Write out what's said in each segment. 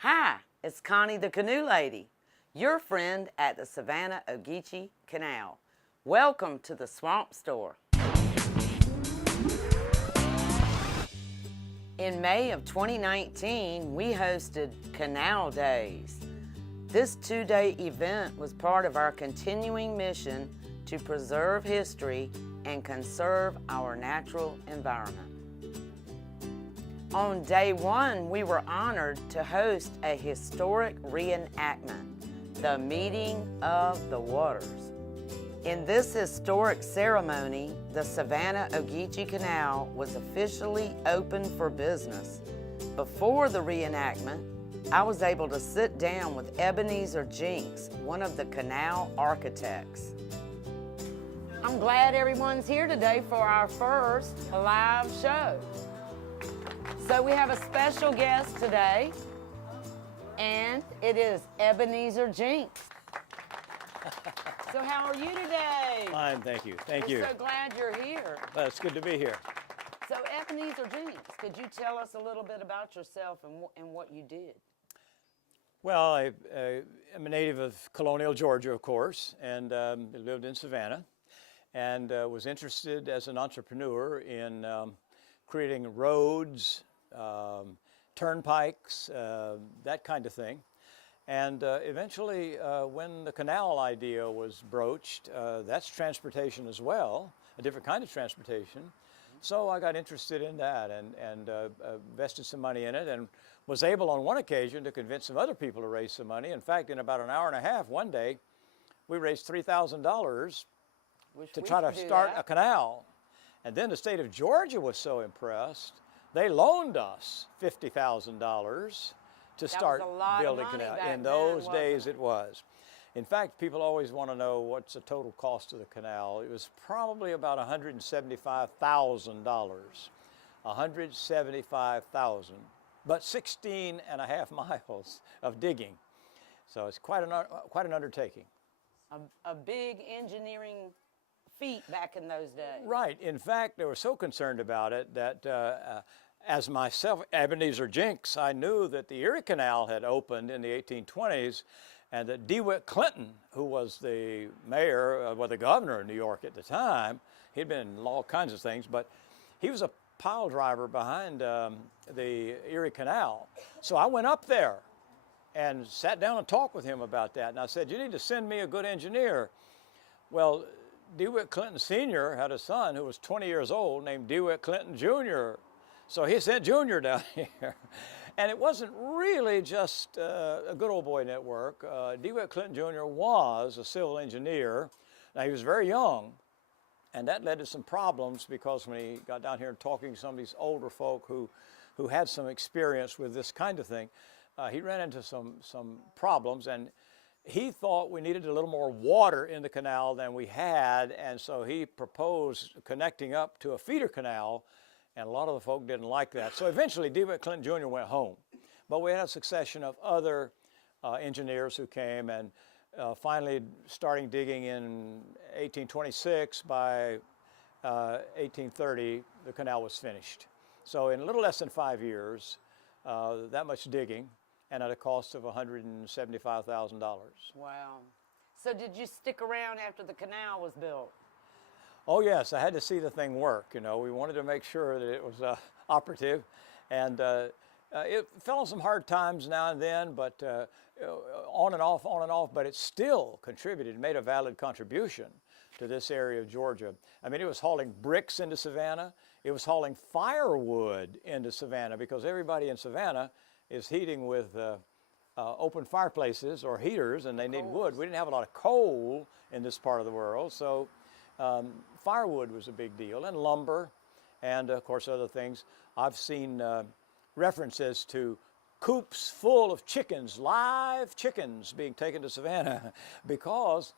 Hi, it's Connie the Canoe Lady, your friend at the Savannah Ogeechee Canal. Welcome to the Swamp Store. In May of 2019, we hosted Canal Days. This two-day event was part of our continuing mission to preserve history and conserve our natural environment. On day one, we were honored to host a historic reenactment, the Meeting of the Waters. In this historic ceremony, the Savannah Ogeechee Canal was officially opened for business. Before the reenactment, I was able to sit down with Ebenezer Jenckes, one of the canal architects. I'm glad everyone's here today for our first live show. So we have a special guest today, and it is Ebenezer Jenckes. So how are you today? Fine, thank you. Thank you. We're so glad you're here. Well, it's good to be here. So Ebenezer Jenckes, could you tell us a little bit about yourself and what you did? Well, I'm a native of colonial Georgia, of course, and lived in Savannah, and was interested as an entrepreneur in creating roads, turnpikes, that kind of thing. And eventually, when the canal idea was broached, that's transportation as well, a different kind of transportation. So I got interested in that and invested some money in it, and was able on one occasion to convince some other people to raise some money. In fact, in about an hour and a half one day, we raised $3,000 to try to start a canal. And then the state of Georgia was so impressed, they loaned us $50,000 to start building canal. In those days it was. In fact, people always want to know what's the total cost of the canal. It was probably about $175,000. $175,000, but 16 and a half miles of digging. So it's quite an undertaking. A big engineering feat back in those days. Right. In fact, they were so concerned about it that as myself, Ebenezer Jenckes, I knew that the Erie Canal had opened in the 1820s, and that DeWitt Clinton, who was the mayor, well, the governor of New York at the time, he'd been in all kinds of things, but he was a pile driver behind the Erie Canal. So I went up there and sat down and talked with him about that. And I said, you need to send me a good engineer. Well, DeWitt Clinton Sr. had a son who was 20 years old named DeWitt Clinton Jr. So he sent Junior down here. And it wasn't really just a good old boy network. DeWitt Clinton Jr. was a civil engineer. Now, he was very young, and that led to some problems because when he got down here and talking to some of these older folk who had some experience with this kind of thing, he ran into some problems, and he thought we needed a little more water in the canal than we had, and so he proposed connecting up to a feeder canal, and a lot of the folk didn't like that. So eventually, DeWitt Clinton Jr. went home. But we had a succession of other engineers who came, and finally, starting digging in 1826, by 1830, the canal was finished. So in a little less than 5 years, that much digging, and at a cost of $175,000. Wow. So did you stick around after the canal was built? Oh yes, I had to see the thing work. You know, we wanted to make sure that it was operative, and it fell on some hard times now and then, but on and off, but it still contributed, made a valid contribution to this area of Georgia. I mean, it was hauling bricks into Savannah. It was hauling firewood into Savannah, because everybody in Savannah is heating with open fireplaces or heaters, and they need wood. We didn't have a lot of coal in this part of the world, so firewood was a big deal, and lumber, and of course other things. I've seen references to coops full of chickens, live chickens, being taken to Savannah because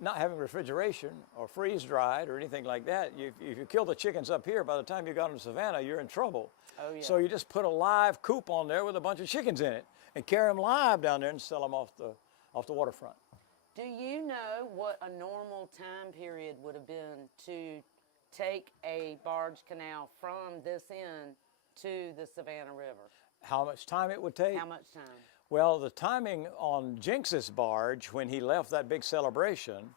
not having refrigeration or freeze-dried or anything like that, if you kill the chickens up here, by the time you got them to Savannah, you're in trouble. Oh, yeah. So you just put a live coop on there with a bunch of chickens in it and carry them live down there and sell them off the waterfront. Do you know what a normal time period would have been to take a barge canal from this end to the Savannah River? How much time it would take? How much time? Well, the timing on Jencks's barge when he left that big celebration,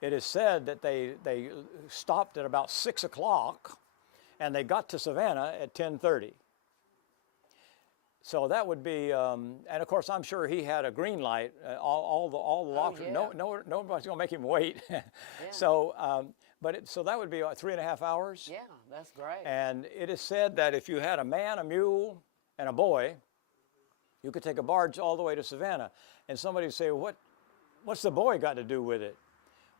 it is said that they stopped at about 6 o'clock and they got to Savannah at 10:30. So that would be, and of course, I'm sure he had a green light. All the locks. yeah. Nobody's gonna make him wait. Yeah. So, so that would be 3.5 hours. Yeah, that's great. And it is said that if you had a man, a mule, and a boy, you could take a barge all the way to Savannah. And somebody would say, what's the boy got to do with it?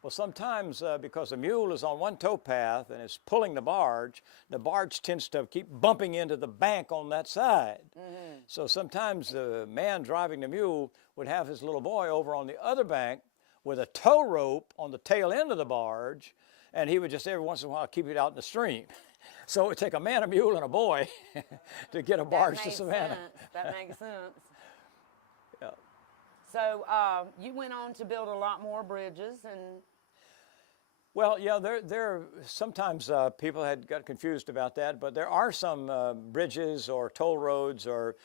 Well, sometimes because the mule is on one towpath and it's pulling the barge tends to keep bumping into the bank on that side. Mm-hmm. So sometimes the man driving the mule would have his little boy over on the other bank with a tow rope on the tail end of the barge, and he would just every once in a while keep it out in the stream. So it would take a man, a mule, and a boy to get a barge to Savannah. That makes sense. Yeah. So you went on to build a lot more bridges and. Well, yeah, there sometimes people had got confused about that, but there are some bridges or toll roads or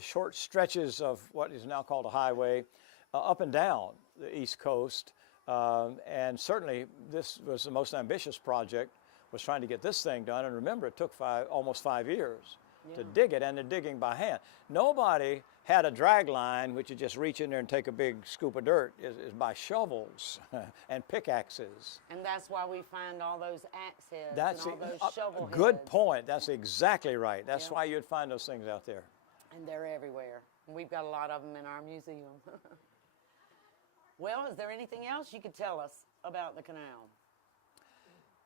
short stretches of what is now called a highway up and down the East Coast. And certainly this was the most ambitious project, was trying to get this thing done. And remember, it took almost 5 years to dig it, and they're digging by hand. Nobody had a drag line, which you just reach in there and take a big scoop of dirt, is by shovels and pickaxes. And that's why we find all those axe heads That's and all those shovel heads. Good point. That's exactly right. That's why you'd find those things out there. And they're everywhere. We've got a lot of them in our museum. Well, is there anything else you could tell us about the canal?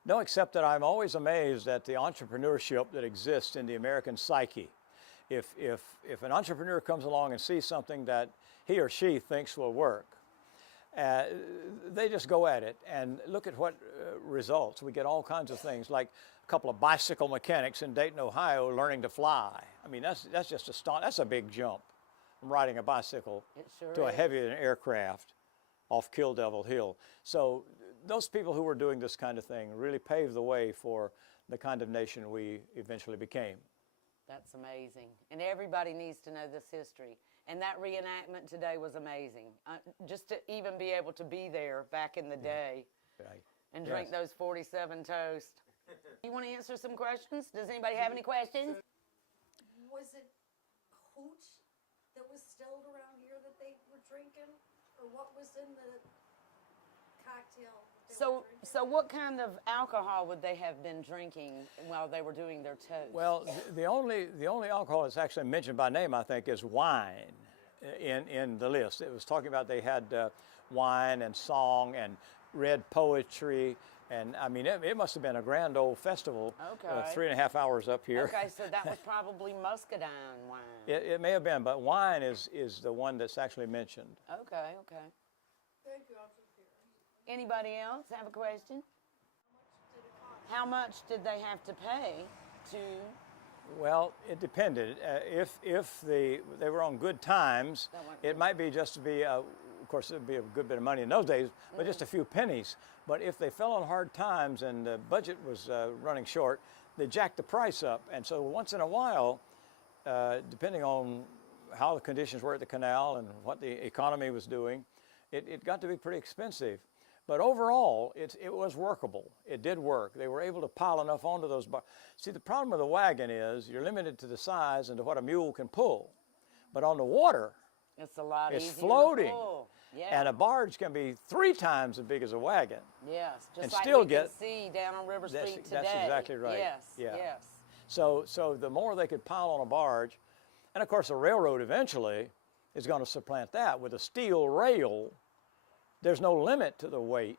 No, except that I'm always amazed at the entrepreneurship that exists in the American psyche. If an entrepreneur comes along and sees something that he or she thinks will work, they just go at it and look at what results. We get all kinds of things, like a couple of bicycle mechanics in Dayton, Ohio, learning to fly. I mean, that's just astonishing. That's a big jump from riding a bicycle to a heavier aircraft off Kill Devil Hill. So those people who were doing this kind of thing really paved the way for the kind of nation we eventually became. That's amazing. And everybody needs to know this history. And that reenactment today was amazing. Just to even be able to be there back in the day and drink those 47 toast. You want to answer some questions? Does anybody have any questions? Was it hooch that was distilled around here that they were drinking? Or what was in the cocktail? So what kind of alcohol would they have been drinking while they were doing their toast? Well, the only alcohol that's actually mentioned by name, I think, is wine in the list. It was talking about they had wine and song and read poetry, and I mean it must have been a grand old festival. Okay. 3.5 hours up here. Okay, so that was probably muscadine wine. It may have been, but wine is the one that's actually mentioned. Okay. Thank you, Officer. Anybody else have a question? How much did they have to pay to? Well, it depended. If they were on good times, it might be just to be, of course, it would be a good bit of money in those days, but just a few pennies. But if they fell on hard times and the budget was running short, they jacked the price up. And so once in a while, depending on how the conditions were at the canal and what the economy was doing, it got to be pretty expensive. But overall, it was workable. It did work. They were able to pile enough onto those bars. See, the problem with a wagon is you're limited to the size and to what a mule can pull. But on the water, it's a lot easier floating. to pull. Yeah. And a barge can be 3 times as big as a wagon. Yes, just and like still we get, can see down on River Street today. That's exactly right. Yes. So the more they could pile on a barge, and of course a railroad eventually is going to supplant that with a steel rail. There's no limit to the weight.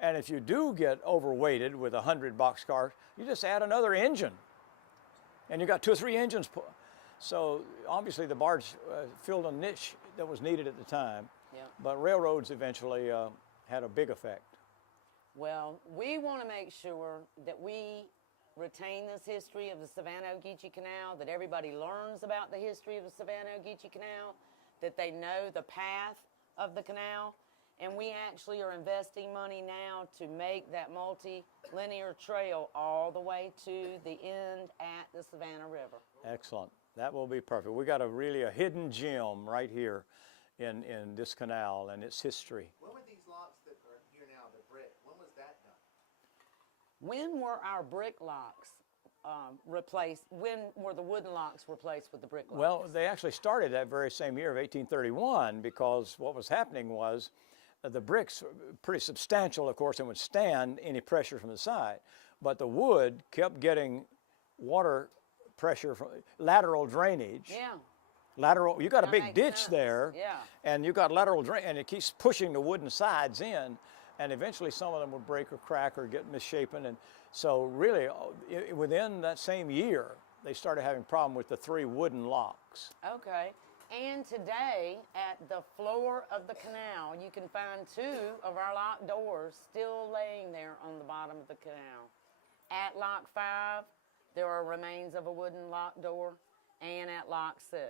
And if you do get overweighted with 100 boxcars, you just add another engine. And you got 2 or 3 engines. So obviously the barge filled a niche that was needed at the time. Yeah. But railroads eventually had a big effect. Well, we want to make sure that we retain this history of the Savannah-Ogeechee Canal, that everybody learns about the history of the Savannah-Ogeechee Canal, that they know the path of the canal. And we actually are investing money now to make that multi-linear trail all the way to the end at the Savannah River. Excellent. That will be perfect. We got a hidden gem right here in this canal and its history. When were these locks that are here now, the brick, when was that done? When were our brick locks replaced? When were the wooden locks replaced with the brick locks? Well, they actually started that very same year of 1831, because what was happening was the bricks were pretty substantial, of course, and would stand any pressure from the side. But the wood kept getting water pressure from lateral drainage. Yeah. Lateral, you got a That big makes ditch sense. there, Yeah. and you got lateral drain, and it keeps pushing the wooden sides in, and eventually some of them would break or crack or get misshapen. And so really, within that same year, they started having a problem with the 3 wooden locks. Okay. And today, at the floor of the canal, you can find 2 of our lock doors still laying there on the bottom of the canal. At lock 5, there are remains of a wooden lock door, and at lock 6.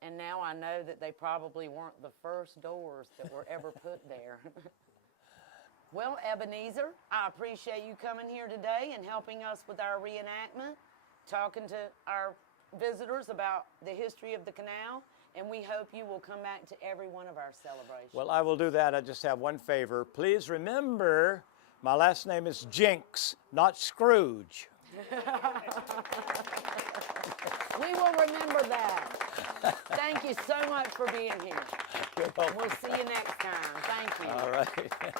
And now I know that they probably weren't the first doors that were ever put there. Well, Ebenezer, I appreciate you coming here today and helping us with our reenactment, talking to our visitors about the history of the canal, and we hope you will come back to every one of our celebrations. Well, I will do that. I just have one favor. Please remember, my last name is Jenckes, not Scrooge. We will remember that. Thank you so much for being here. We'll see you next time. Thank you. All right.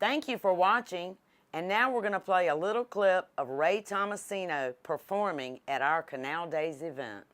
Thank you for watching. And now we're going to play a little clip of Ray Tomasino performing at our Canal Days event.